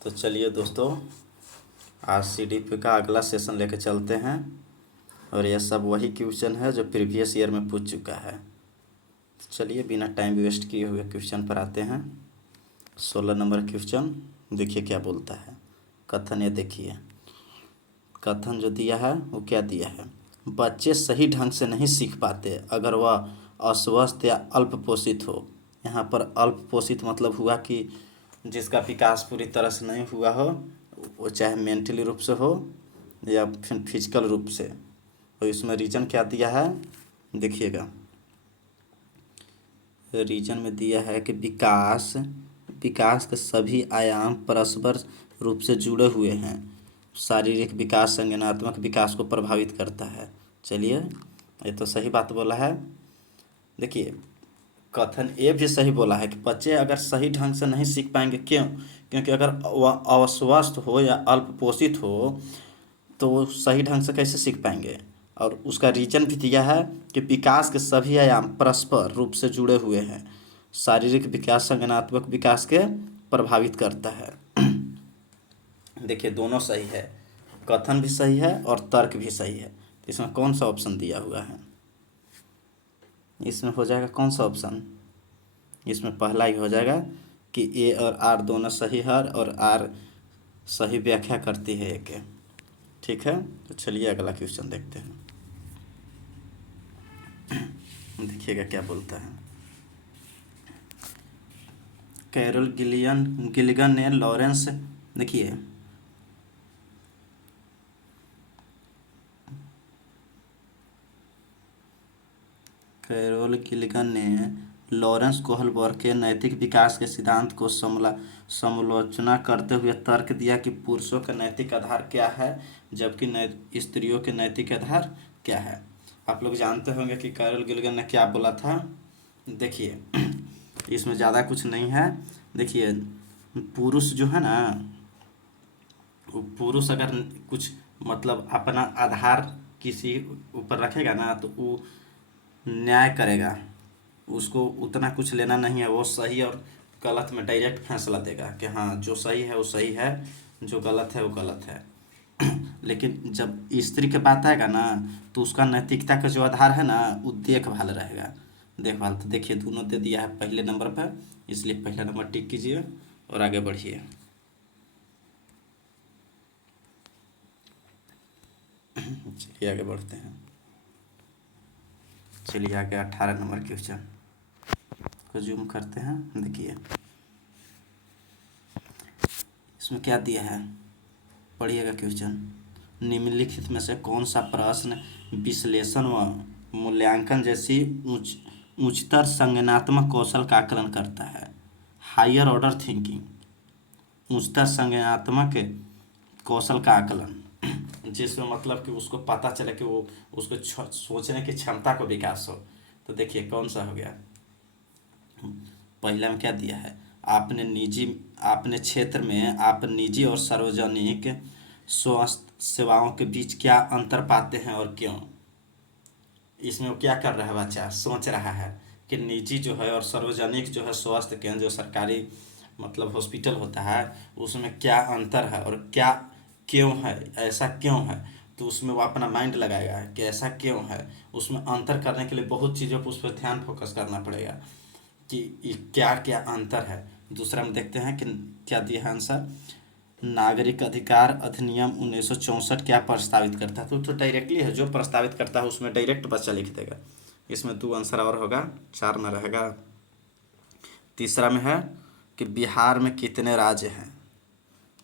तो चलिए दोस्तों, आज सीडीपी का अगला सेशन लेके चलते हैं और यह सब वही क्वेश्चन है जो प्रीवियस ईयर में पूछ चुका है। तो चलिए बिना टाइम वेस्ट किए हुए क्वेश्चन पर आते हैं। 16 नंबर क्वेश्चन देखिए क्या बोलता है। कथन ये देखिए, कथन जो दिया है वो क्या दिया है। बच्चे सही ढंग से नहीं सीख पाते अगर वह अस्वस्थ या अल्प पोषित हो। यहाँ पर अल्प पोषित मतलब हुआ कि जिसका विकास पूरी तरह से नहीं हुआ हो, वो चाहे मेंटली रूप से हो या फिर फिजिकल रूप से। तो इसमें रीजन क्या दिया है देखिएगा। रीजन में दिया है कि विकास विकास के सभी आयाम परस्पर रूप से जुड़े हुए हैं। शारीरिक विकास संज्ञानात्मक विकास को प्रभावित करता है। चलिए, ये तो सही बात बोला है। देखिए, कथन ये भी सही बोला है कि बच्चे अगर सही ढंग से नहीं सीख पाएंगे। क्यों? क्योंकि अगर वह अस्वस्थ हो या अल्प पोषित हो तो वो सही ढंग से कैसे सीख पाएंगे। और उसका रीजन भी दिया है कि विकास के सभी आयाम परस्पर रूप से जुड़े हुए हैं। शारीरिक विकास संज्ञानात्मक विकास के प्रभावित करता है। देखिए, दोनों सही है, कथन भी सही है और तर्क भी सही है। तो इसमें कौन सा ऑप्शन दिया हुआ है? इसमें हो जाएगा कौन सा ऑप्शन? इसमें पहला ही हो जाएगा कि ए और आर दोनों सही है और आर सही व्याख्या करती है एक। ठीक है, तो चलिए अगला क्वेश्चन देखते हैं। देखिएगा क्या बोलता है। कैरोल गिलिगन ने लॉरेंस, देखिए कैरोल गिलिगन ने लॉरेंस कोहलबर्ग के नैतिक विकास के सिद्धांत को समालोचना करते हुए तर्क दिया कि पुरुषों का नैतिक आधार क्या है जबकि स्त्रियों के नैतिक आधार क्या है। आप लोग जानते होंगे कि कैरोल गिलिगन ने क्या बोला था। देखिए, इसमें ज़्यादा कुछ नहीं है। देखिए, पुरुष जो है ना, वो पुरुष अगर कुछ मतलब अपना आधार किसी ऊपर रखेगा ना तो वो न्याय करेगा। उसको उतना कुछ लेना नहीं है, वो सही और गलत में डायरेक्ट फैसला देगा कि हाँ जो सही है वो सही है, जो गलत है वो गलत है। लेकिन जब स्त्री के बात आएगा ना तो उसका नैतिकता का जो आधार है ना वो देखभाल रहेगा। देखभाल, तो देखिए दोनों दे दिया है पहले नंबर पर, इसलिए पहला नंबर टिक कीजिए और आगे बढ़िए। चलिए आगे बढ़ते हैं। चलिए आगे 18 नंबर क्वेश्चन को जूम करते हैं। देखिए इसमें क्या दिया है, पढ़िएगा क्वेश्चन। निम्नलिखित में से कौन सा प्रश्न विश्लेषण व मूल्यांकन जैसी उच्चतर संज्ञानात्मक कौशल का आकलन करता है? हायर ऑर्डर थिंकिंग, उच्चतर संज्ञानात्मक कौशल का आकलन, जिसमें मतलब कि उसको पता चले कि वो उसको सोचने की क्षमता को विकास हो। तो देखिए कौन सा हो गया। पहला में क्या दिया है, आपने क्षेत्र में आप निजी और सार्वजनिक स्वास्थ्य सेवाओं के बीच क्या अंतर पाते हैं और क्यों। इसमें वो क्या कर रहा है, बच्चा सोच रहा है कि निजी जो है और सार्वजनिक जो है स्वास्थ्य केंद्र जो सरकारी मतलब हॉस्पिटल होता है उसमें क्या अंतर है और क्या क्यों है, ऐसा क्यों है। तो उसमें वो अपना माइंड लगाएगा कि ऐसा क्यों है। उसमें अंतर करने के लिए बहुत चीज़ों पर उस पर ध्यान फोकस करना पड़ेगा कि ये क्या क्या अंतर है। दूसरा हम देखते हैं कि क्या दिया है आंसर। नागरिक अधिकार अधिनियम 1964 क्या प्रस्तावित करता है। तो डायरेक्टली है, जो प्रस्तावित करता है उसमें डायरेक्ट बच्चा लिख देगा। इसमें 2 आंसर और होगा, 4 में रहेगा। तीसरा में है कि बिहार में कितने राज्य हैं।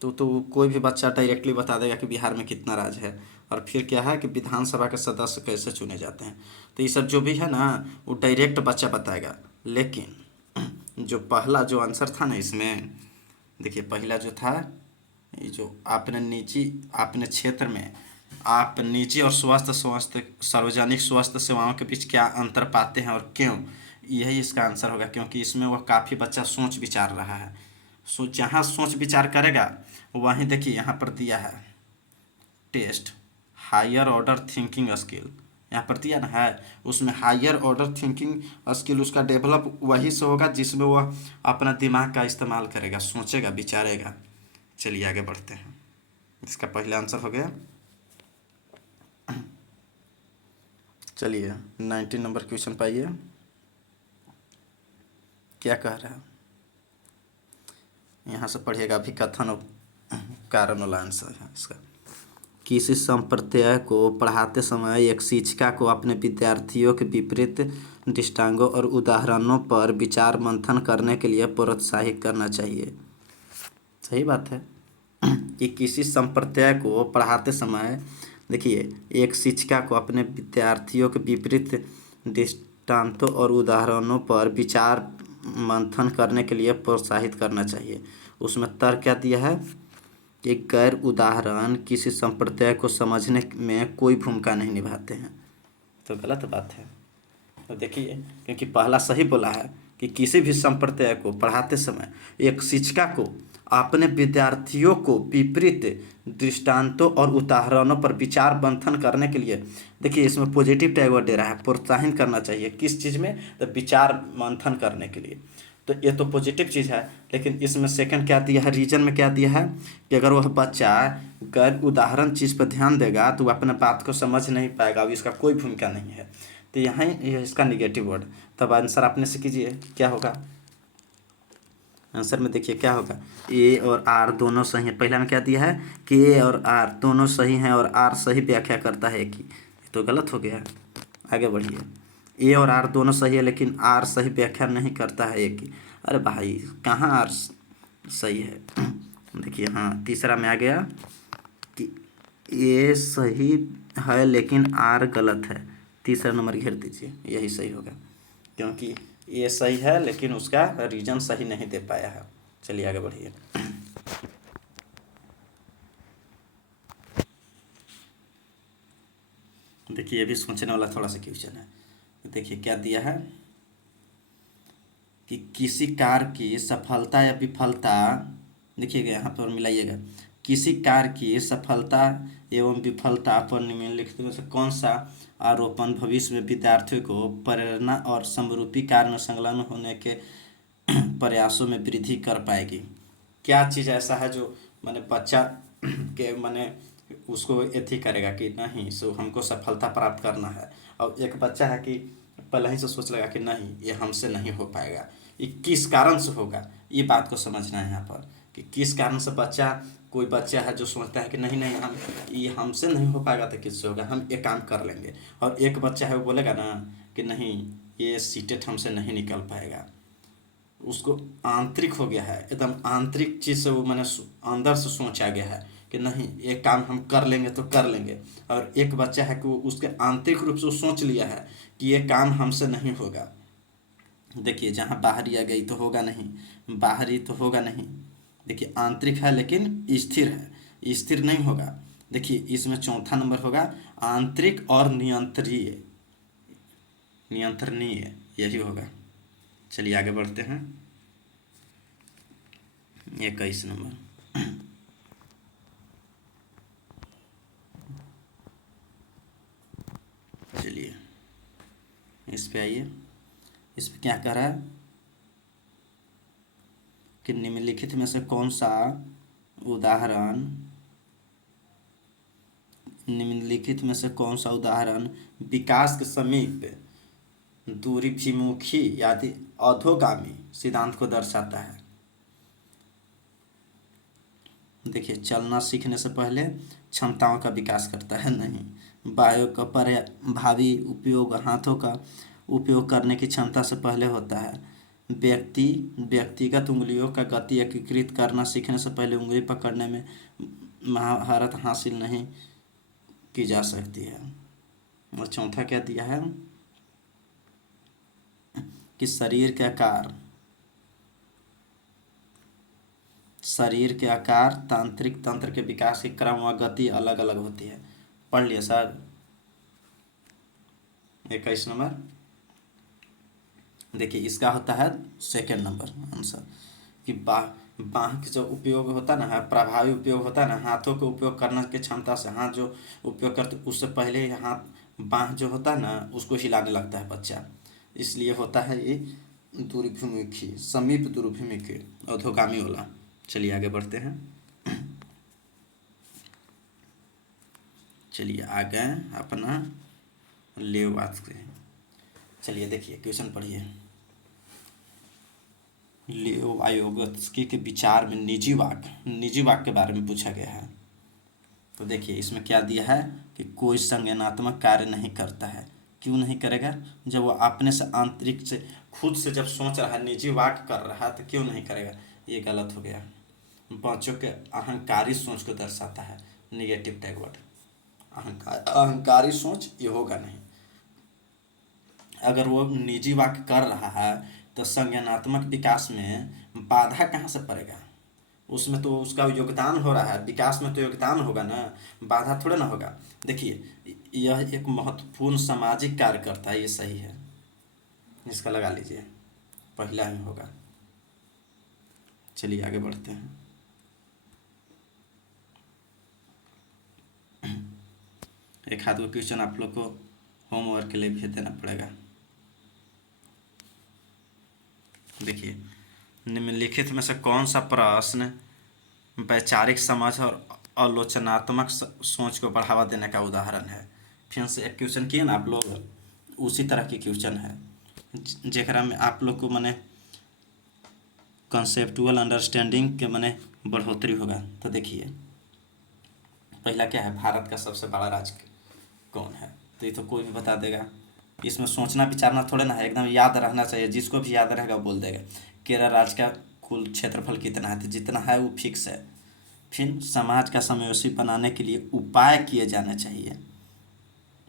तो कोई भी बच्चा डायरेक्टली बता देगा कि बिहार में कितना राज्य है। और फिर क्या है कि विधानसभा के सदस्य कैसे चुने जाते हैं। तो ये सब जो भी है ना वो डायरेक्ट बच्चा बताएगा। लेकिन जो पहला जो आंसर था ना इसमें, देखिए पहला जो था ये जो आपने क्षेत्र में आप निजी और स्वास्थ्य सार्वजनिक स्वास्थ्य सेवाओं के बीच क्या अंतर पाते हैं और क्यों, यही इसका आंसर होगा। क्योंकि इसमें वह काफ़ी बच्चा सोच विचार रहा है। जहाँ सोच विचार करेगा वहीं देखिए यहाँ पर दिया है test higher order thinking skill, यहाँ पर दिया ना है। उसमें हायर ऑर्डर थिंकिंग स्किल उसका डेवलप वही से होगा जिसमें वह अपना दिमाग का इस्तेमाल करेगा, सोचेगा विचारेगा। चलिए आगे बढ़ते हैं। इसका पहला आंसर हो गया। चलिए 19 नंबर क्वेश्चन पाइए, क्या कह रहा है। यहाँ से पढ़िएगा, अभी कथन और कारण वाला आंसर है इसका। किसी संप्रदाय को पढ़ाते समय एक शिक्षिका को अपने विद्यार्थियों के विपरीत दृष्टांतों और उदाहरणों पर विचार मंथन करने के लिए प्रोत्साहित करना चाहिए। सही बात है कि किसी संप्रदाय को पढ़ाते समय, देखिए, एक शिक्षिका को अपने विद्यार्थियों के विपरीत दृष्टांतों और उदाहरणों पर विचार मंथन करने के लिए प्रोत्साहित करना चाहिए। उसमें तर्क क्या दिया है कि गैर उदाहरण किसी संप्रदाय को समझने में कोई भूमिका नहीं निभाते हैं। तो गलत बात है। तो देखिए, क्योंकि पहला सही बोला है कि किसी भी संप्रदाय को पढ़ाते समय एक शिक्षिका को अपने विद्यार्थियों को विपरीत दृष्टांतों और उदाहरणों पर विचार मंथन करने के लिए, देखिए इसमें पॉजिटिव टैग दे रहा है, प्रोत्साहित करना चाहिए किस चीज़ में, तो विचार मंथन करने के लिए। तो ये तो पॉजिटिव चीज़ है, लेकिन इसमें सेकंड क्या दिया है, रीजन में क्या दिया है कि अगर वह बच्चा गैर उदाहरण चीज़ पर ध्यान देगा तो वह अपने बात को समझ नहीं पाएगा, अब इसका कोई भूमिका नहीं है। तो यहाँ इसका निगेटिव वर्ड। तब आंसर अपने से कीजिए, क्या होगा आंसर में। देखिए क्या होगा, ए और आर दोनों सही है। पहला में क्या दिया है कि ए और आर दोनों सही हैं और आर सही व्याख्या करता है कि, तो गलत हो गया। आगे बढ़िए, ए और आर दोनों सही है लेकिन आर सही व्याख्या नहीं करता है एक ही। अरे भाई कहाँ आर सही है। देखिए हाँ, तीसरा में आ गया कि ए सही है लेकिन आर गलत है। तीसरा नंबर घेर दीजिए, यही सही होगा, क्योंकि ए सही है लेकिन उसका रीजन सही नहीं दे पाया है। चलिए आगे बढ़िए। देखिए ये भी सोचने वाला थोड़ा सा क्वेश्चन है। देखिए क्या दिया है कि किसी कार्य की सफलता या विफलता, देखिएगा यहाँ पर मिलाइएगा, किसी कार्य की सफलता एवं विफलता पर निम्नलिखित में से कौन सा आरोपण भविष्य में विद्यार्थियों को प्रेरणा और समरूपी कार्य में संलग्न होने के प्रयासों में वृद्धि कर पाएगी। क्या चीज़ ऐसा है जो माने बच्चा के माने उसको एथी करेगा कि नहीं सो हमको सफलता प्राप्त करना है, और एक बच्चा है कि पहले ही से सोच लेगा कि नहीं ये हमसे नहीं हो पाएगा, ये किस कारण से होगा, ये बात को समझना है यहाँ पर कि किस कारण से बच्चा, कोई बच्चा है जो सोचता है कि नहीं नहीं हम ये हमसे नहीं हो पाएगा तो किससे होगा, हम एक काम कर लेंगे। और एक बच्चा है वो बोलेगा ना कि नहीं ये सीटेट हमसे नहीं निकल पाएगा, उसको आंतरिक हो गया है, एकदम आंतरिक चीज़ से वो मैंने अंदर से सोचा गया है कि नहीं ये काम हम कर लेंगे तो कर लेंगे। और एक बच्चा है कि वो उसके आंतरिक रूप से वो सोच लिया है कि ये काम हमसे नहीं होगा। देखिए जहाँ बाहरी आ गई तो होगा नहीं, बाहरी तो होगा नहीं। देखिए आंतरिक है लेकिन स्थिर है, स्थिर नहीं होगा। देखिए इसमें चौथा नंबर होगा आंतरिक और नियंत्रणीय, नियंत्रणीय यही होगा। चलिए आगे बढ़ते हैं। 21 नंबर, चलिए इस पे आइए। इस पे क्या कह रहा है कि निम्नलिखित में से कौन सा उदाहरण, निम्नलिखित में से कौन सा उदाहरण विकास के समीप दूरीभिमुखी यानी अधोगामी सिद्धांत को दर्शाता है। देखिए चलना सीखने से पहले क्षमताओं का विकास करता है नहीं, वायु का प्रभावी उपयोग हाथों का उपयोग करने की क्षमता से पहले होता है, व्यक्तिगत उंगलियों का गति एकीकृत करना सीखने से पहले उंगली पकड़ने में महारत हासिल नहीं की जा सकती है। और चौथा क्या दिया है कि शरीर के आकार तांत्रिक तंत्र के विकास के क्रम व गति अलग अलग होती है। पढ़ लिया सर। 21 नंबर, देखिए इसका होता है सेकंड नंबर आंसर कि बाह का जो उपयोग होता है ना, प्रभावी उपयोग होता है ना, हाथों को उपयोग करने की क्षमता से, हाथ जो उपयोग करते उससे पहले हाथ बाह जो होता है ना उसको हिलाने लगता है बच्चा, इसलिए होता है ये दूरीभिमुखी, समीप दूरीभिमुखी अधोगामी वाला। चलिए आगे बढ़ते हैं। चलिए आ गए अपना ले बात से। चलिए देखिए क्वेश्चन पढ़िए। लियो वाइगोत्स्की के विचार में निजी वाक्य के बारे में पूछा गया है। तो देखिए इसमें क्या दिया है कि कोई संज्ञानात्मक कार्य नहीं करता है। क्यों नहीं करेगा? जब वो अपने से आंतरिक से खुद से जब सोच रहा है, निजी वाक्य कर रहा है, तो क्यों नहीं करेगा? ये गलत हो गया। बच्चों के अहंकारी सोच को दर्शाता है, निगेटिव टैग वर्ड। अहंकारी सोच ये होगा नहीं। अगर वो निजी वाक्य कर रहा है तो संज्ञानात्मक विकास में बाधा कहाँ से पड़ेगा? उसमें तो उसका योगदान हो रहा है, विकास में तो योगदान होगा ना, बाधा थोड़ा ना होगा। देखिए यह एक महत्वपूर्ण सामाजिक कार्य करता है, ये सही है, इसका लगा लीजिए, पहला ही होगा। चलिए आगे बढ़ते हैं। एक हाथ को क्वेश्चन आप लोग को होमवर्क के लिए भेज देना पड़ेगा। देखिए निम्नलिखित में से कौन सा प्रश्न वैचारिक समझ और आलोचनात्मक सोच को बढ़ावा देने का उदाहरण है? फिर से एक क्वेश्चन किए ना आप लोग, उसी तरह की क्वेश्चन है जेकरा में आप लोग को मने कंसेप्टुअल अंडरस्टैंडिंग के मने बढ़ोतरी होगा। तो देखिए पहला क्या है, भारत का सबसे बड़ा राज्य कौन है? तो ये तो कोई भी बता देगा, इसमें सोचना विचारना थोड़े ना है, एकदम याद रहना चाहिए, जिसको भी याद रहेगा वो बोल देगा। केरल राज्य का कुल क्षेत्रफल कितना है? तो जितना है वो फिक्स है। फिर समाज का समावेशी बनाने के लिए उपाय किए जाने चाहिए।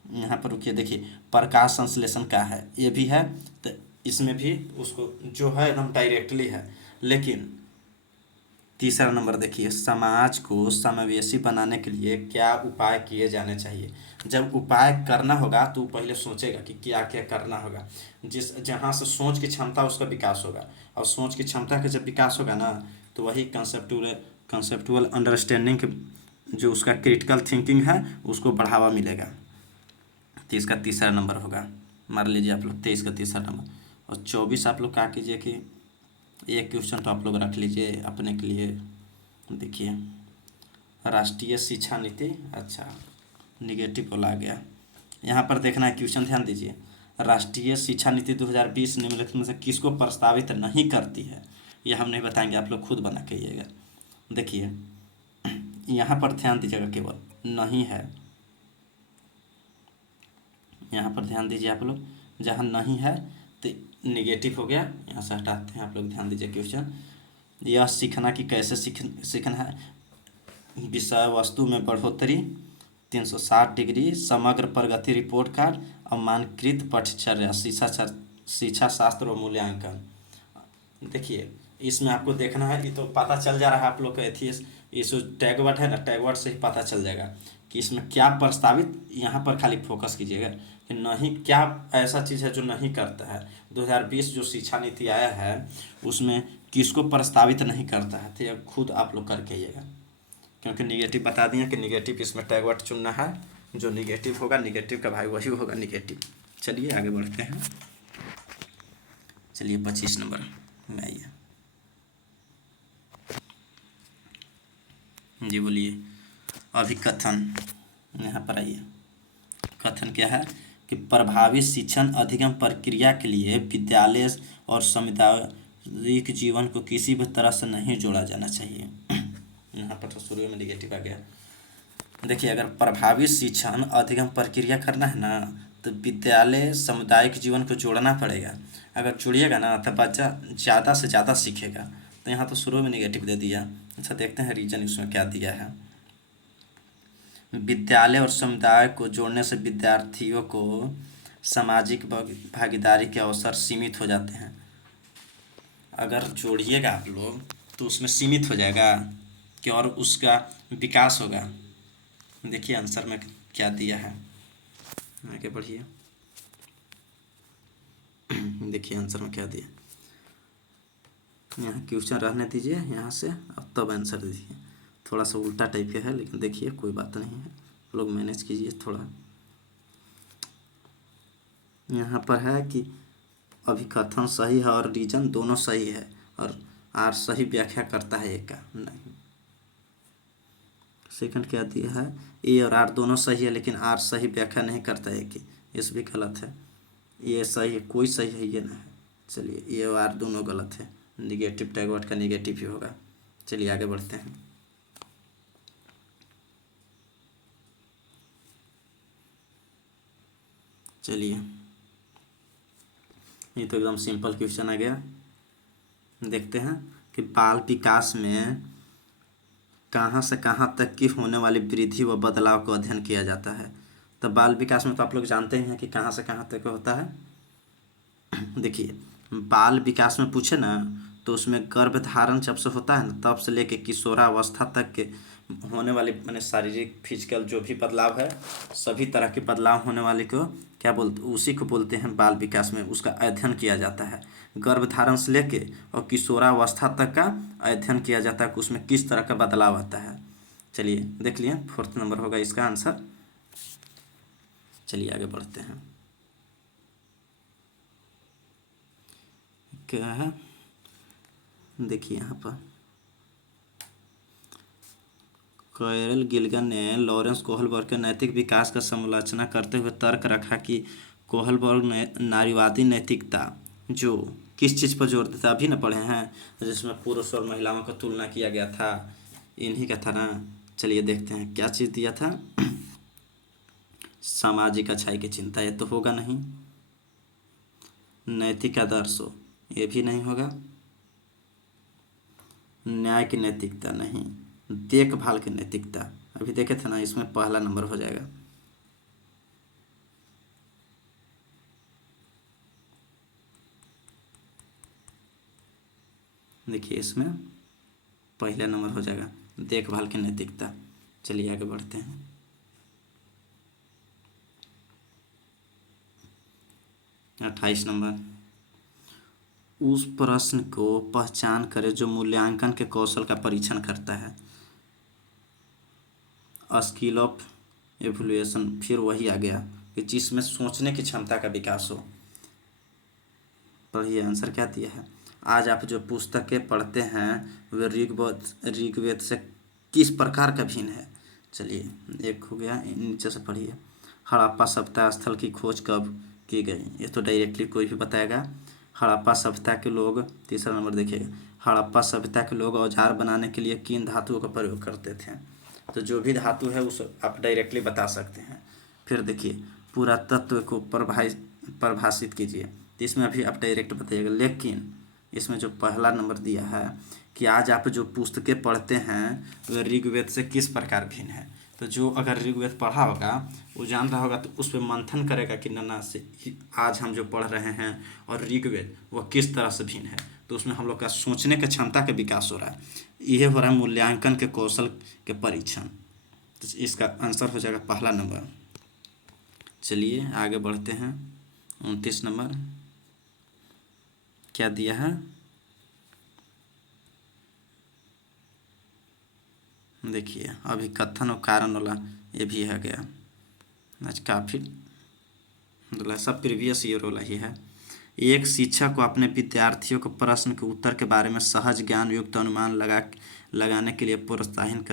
यहाँ पर रुकिए, देखिए प्रकाश संश्लेषण का है, ये भी है, तो इसमें भी उसको जो है एकदम डायरेक्टली है। लेकिन तीसरा नंबर देखिए, समाज को समावेशी बनाने के लिए क्या उपाय किए जाने चाहिए। जब उपाय करना होगा तो पहले सोचेगा कि क्या क्या करना होगा, जहाँ से सोच की क्षमता उसका विकास होगा, और सोच की क्षमता का जब विकास होगा ना, तो वही कंसेप्टुअल अंडरस्टैंडिंग जो उसका क्रिटिकल थिंकिंग है उसको बढ़ावा मिलेगा। तो इसका तीसरा नंबर होगा। मान लीजिए आप लोग 23 का तीसरा नंबर, और 24 आप लोग क्या कीजिए कि एक क्वेश्चन तो आप लोग रख लीजिए अपने के लिए। देखिए राष्ट्रीय शिक्षा नीति, अच्छा निगेटिव वाला आ गया। यहाँ पर देखना है क्वेश्चन, ध्यान दीजिए। राष्ट्रीय शिक्षा नीति 2020 निम्नलिखित में से किसको प्रस्तावित नहीं करती है? यह हम नहीं बताएंगे, आप लोग खुद बना के आइएगा। देखिए यहाँ पर ध्यान दीजिएगा, केवल नहीं है, यहाँ पर ध्यान दीजिए आप लोग, जहाँ नहीं है तो निगेटिव हो गया, यहाँ से हटाते हैं। आप लोग ध्यान दीजिए क्वेश्चन, यह सीखना कि कैसे सीखना है, विषय वस्तु में बढ़ोतरी, 360 डिग्री, समग्र प्रगति रिपोर्ट कार्ड, और मानकृत पाठ्यचर्या, शिक्षा शास्त्र और मूल्यांकन। देखिए इसमें आपको देखना है, ये तो पता चल जा रहा है आप लोग को, इस टैग वर्ड है ना, टैग वर्ड से ही पता चल जाएगा कि इसमें क्या प्रस्तावित, यहाँ पर खाली फोकस कीजिएगा कि नहीं, क्या ऐसा चीज़ है जो नहीं करता है। 2020 जो शिक्षा नीति आया है उसमें किसको प्रस्तावित नहीं करता है, तो ये खुद आप लोग करके आइएगा, क्योंकि निगेटिव बता दिए कि निगेटिव, इसमें टैग वर्ड चुनना है, जो निगेटिव होगा निगेटिव का भाई वही होगा निगेटिव। चलिए आगे बढ़ते हैं। चलिए 25 नंबर में आइए जी, बोलिए। अभिकथन, यहाँ पर आइए। कथन क्या है कि प्रभावी शिक्षण अधिगम प्रक्रिया के लिए विद्यालय और सामुदायिक जीवन को किसी भी तरह से नहीं जोड़ा जाना चाहिए। यहाँ पर तो शुरू में निगेटिव आ गया। देखिए अगर प्रभावी शिक्षण अधिगम प्रक्रिया करना है ना, तो विद्यालय सामुदायिक जीवन को जोड़ना पड़ेगा। अगर जोड़िएगा ना तो बच्चा ज़्यादा से ज़्यादा सीखेगा। तो यहाँ तो शुरू में निगेटिव दे दिया। अच्छा देखते हैं रीजन इसमें क्या दिया है। विद्यालय और समुदाय को जोड़ने से विद्यार्थियों को सामाजिक भागीदारी के अवसर सीमित हो जाते हैं। अगर जोड़िएगा आप लोग तो उसमें सीमित हो जाएगा कि और उसका विकास होगा। देखिए आंसर में क्या दिया है, आगे बढ़िए। देखिए आंसर में क्या दिया, यहाँ क्वेश्चन रहने दीजिए यहाँ से, अब तब आंसर दीजिए। थोड़ा सा उल्टा टाइप का है, लेकिन देखिए कोई बात नहीं है, लोग मैनेज कीजिए थोड़ा। यहाँ पर है कि अभिकथन सही है और रीजन दोनों सही है, और आर सही व्याख्या करता है एक का नहीं। सेकंड क्या दिया है, ए और आर दोनों सही है, लेकिन आर सही व्याख्या नहीं करता है कि इस भी गलत है। ये सही है, कोई सही है ये ना है। चलिए ए और आर दोनों गलत है, निगेटिव टैगोट का निगेटिव ही होगा। चलिए आगे बढ़ते हैं। चलिए ये तो एकदम सिंपल क्वेश्चन आ गया। देखते हैं कि बाल विकास में कहाँ से कहाँ तक की होने वाली वृद्धि व बदलाव को अध्ययन किया जाता है। तो बाल विकास में तो आप लोग जानते ही हैं कि कहाँ से कहाँ तक होता है। देखिए बाल विकास में पूछे ना तो उसमें गर्भधारण जब से होता है ना तब से लेके किशोरावस्था तक के होने वाली माने शारीरिक फिजिकल जो भी बदलाव है, सभी तरह के बदलाव होने वाले को क्या बोलते, उसी को बोलते हैं बाल विकास में। उसका अध्ययन किया जाता है। गर्भधारण से लेके और किशोरावस्था तक का अध्ययन किया जाता है कि उसमें किस तरह का बदलाव आता है। चलिए देख लिए, 4th नंबर होगा इसका आंसर। चलिए आगे बढ़ते हैं। क्या है, देखिए यहाँ पर कैरल गिल्गन ने लॉरेंस कोहलबर्ग के नैतिक विकास का समालोचना करते हुए तर्क रखा कि कोहलबर्ग ने नारीवादी नैतिकता जो किस चीज़ पर जोर देता, अभी न पढ़े हैं जिसमें पुरुष और महिलाओं का तुलना किया गया था, इन्हीं का था ना। चलिए देखते हैं क्या चीज़ दिया था। सामाजिक अच्छाई की चिंता, ये तो होगा नहीं। नैतिक आदर्शों, ये भी नहीं होगा। न्याय की नैतिकता नहीं। देखभाल की नैतिकता, अभी देखे थे ना, इसमें पहला नंबर हो जाएगा। देखिए इसमें पहला नंबर हो जाएगा, देखभाल की नैतिकता। चलिए आगे बढ़ते हैं। 28 नंबर, उस प्रश्न को पहचान करें जो मूल्यांकन के कौशल का परीक्षण करता है। स्किल ऑफ एवल्यूएशन, फिर वही आ गया कि जिसमें सोचने की क्षमता का विकास हो। पढ़िए आंसर क्या दिया है। आज आप जो पुस्तकें पढ़ते हैं वे ऋग्वेद से किस प्रकार का भिन्न है। चलिए एक हो गया, नीचे से पढ़िए। हड़प्पा सभ्यता स्थल की खोज कब की गई, ये तो डायरेक्टली कोई भी बताएगा। हड़प्पा सभ्यता के लोग, तीसरा नंबर देखिएगा, हड़प्पा सभ्यता के लोग औजार बनाने के लिए किन धातुओं का प्रयोग करते थे। तो जो भी धातु है उस आप डायरेक्टली बता सकते हैं। फिर देखिए पुरातत्व को परिभाषित कीजिए, तो इसमें अभी आप डायरेक्ट बताइएगा। लेकिन इसमें जो पहला नंबर दिया है कि आज आप जो पुस्तकें पढ़ते हैं वह ऋग्वेद से किस प्रकार भिन्न है। तो जो अगर ऋग्वेद पढ़ा होगा वो जान रहा होगा तो उस पर मंथन करेगा कि ना से आज हम जो पढ़ रहे हैं और ऋग्वेद वह किस तरह से भिन्न है। तो उसमें हम लोग का सोचने की क्षमता का विकास हो रहा है। यह हो रहा है मूल्यांकन के कौशल के परीक्षण। तो इसका आंसर हो जाएगा पहला नंबर। चलिए आगे बढ़ते हैं। 29 नंबर क्या दिया है, देखिए अभी कथन और कारण वाला ये भी है गया। आज काफ़ी सब प्रीवियस ईयर वाला ही है। एक शिक्षक को अपने विद्यार्थियों को प्रश्न के उत्तर के बारे में सहज ज्ञान युक्त अनुमान लगाने के लिए प्रोत्साहित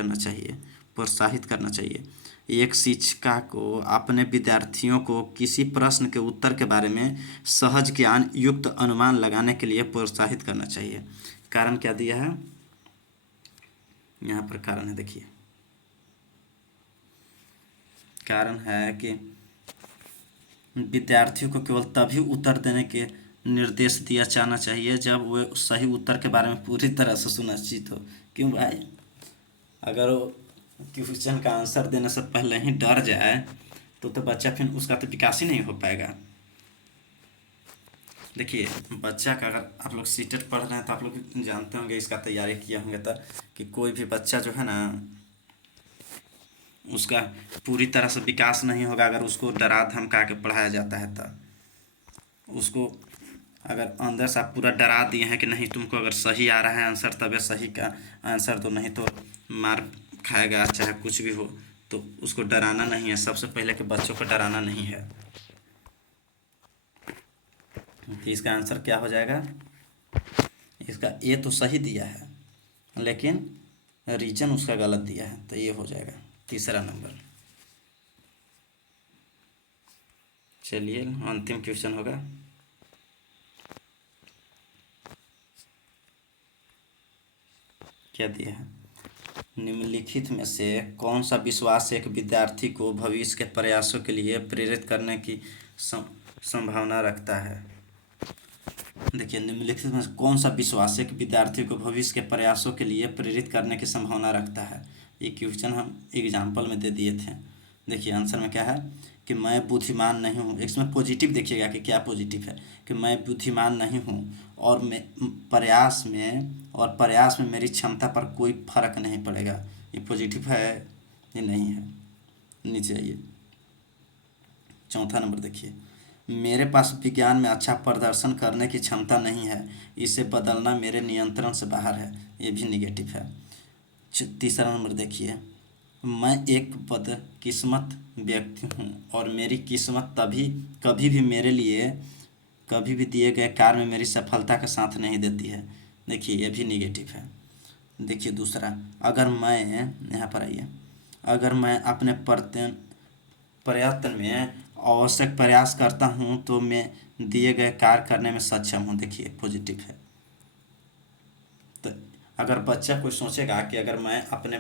करना चाहिए। एक शिक्षिका को अपने विद्यार्थियों को किसी प्रश्न के उत्तर के बारे में सहज ज्ञान युक्त अनुमान लगाने के लिए प्रोत्साहित करना चाहिए। कारण क्या दिया है, यहाँ पर कारण है, देखिए कारण है कि विद्यार्थियों को केवल तभी उत्तर देने के निर्देश दिया जाना चाहिए जब वे सही उत्तर के बारे में पूरी तरह से सुनिश्चित हो। क्यों भाई, अगर वो क्वेश्चन का आंसर देने से पहले ही डर जाए तो बच्चा फिर उसका तो विकास ही नहीं हो पाएगा। देखिए बच्चा का, अगर आप लोग सीटेट पढ़ रहे हैं तो आप लोग जानते होंगे, इसका तैयारी किए होंगे तो कि कोई भी बच्चा जो है ना उसका पूरी तरह से विकास नहीं होगा अगर उसको डरा धमका के पढ़ाया जाता है। तो उसको अगर अंदर से आप पूरा डरा दिए हैं कि नहीं तुमको अगर सही आ रहा है आंसर तबे सही का आंसर दो, नहीं तो मार खाएगा चाहे कुछ भी हो। तो उसको डराना नहीं है, सबसे पहले कि बच्चों को डराना नहीं है। तो इसका आंसर क्या हो जाएगा, इसका ए तो सही दिया है लेकिन रीजन उसका गलत दिया है, तो ये हो जाएगा तीसरा नंबर। चलिए अंतिम क्वेश्चन होगा। क्या दिया है? निम्नलिखित में से कौन सा विश्वास एक विद्यार्थी को भविष्य के प्रयासों के लिए प्रेरित करने की संभावना रखता है? देखिए, निम्नलिखित में से कौन सा विश्वास एक विद्यार्थी को भविष्य के प्रयासों के लिए प्रेरित करने की संभावना रखता है? ये क्वेश्चन हम एग्जाम्पल में दे दिए थे। देखिए आंसर में क्या है कि मैं बुद्धिमान नहीं हूँ। इसमें पॉजिटिव देखिएगा कि क्या पॉजिटिव है, कि मैं बुद्धिमान नहीं हूँ और मैं प्रयास में मेरी क्षमता पर कोई फर्क नहीं पड़ेगा। ये पॉजिटिव है, ये नहीं है। नीचे आइए, चौथा नंबर देखिए, मेरे पास विज्ञान में अच्छा प्रदर्शन करने की क्षमता नहीं है, इसे बदलना मेरे नियंत्रण से बाहर है। ये भी निगेटिव है। तीसरा नंबर देखिए, मैं एक बदकिस्मत व्यक्ति हूँ और मेरी किस्मत कभी भी मेरे लिए कभी भी दिए गए कार्य में मेरी सफलता का साथ नहीं देती है। देखिए ये भी निगेटिव है। देखिए दूसरा, अगर मैं यहाँ पर आइए, अगर मैं अपने प्रयत्न में आवश्यक प्रयास करता हूँ तो मैं दिए गए कार्य करने में सक्षम हूँ। देखिए पॉजिटिव है। तो अगर बच्चा कोई सोचेगा कि अगर मैं अपने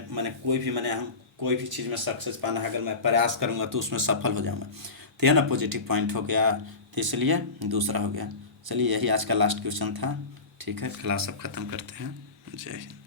हम कोई भी चीज़ में सक्सेस पाना है, अगर मैं प्रयास करूँगा तो उसमें सफल हो जाऊँगा, तो यह ना पॉजिटिव पॉइंट हो गया, तो इसलिए दूसरा हो गया। चलिए यही आज का लास्ट क्वेश्चन था। ठीक है, क्लास अब ख़त्म करते हैं। जय हिंद।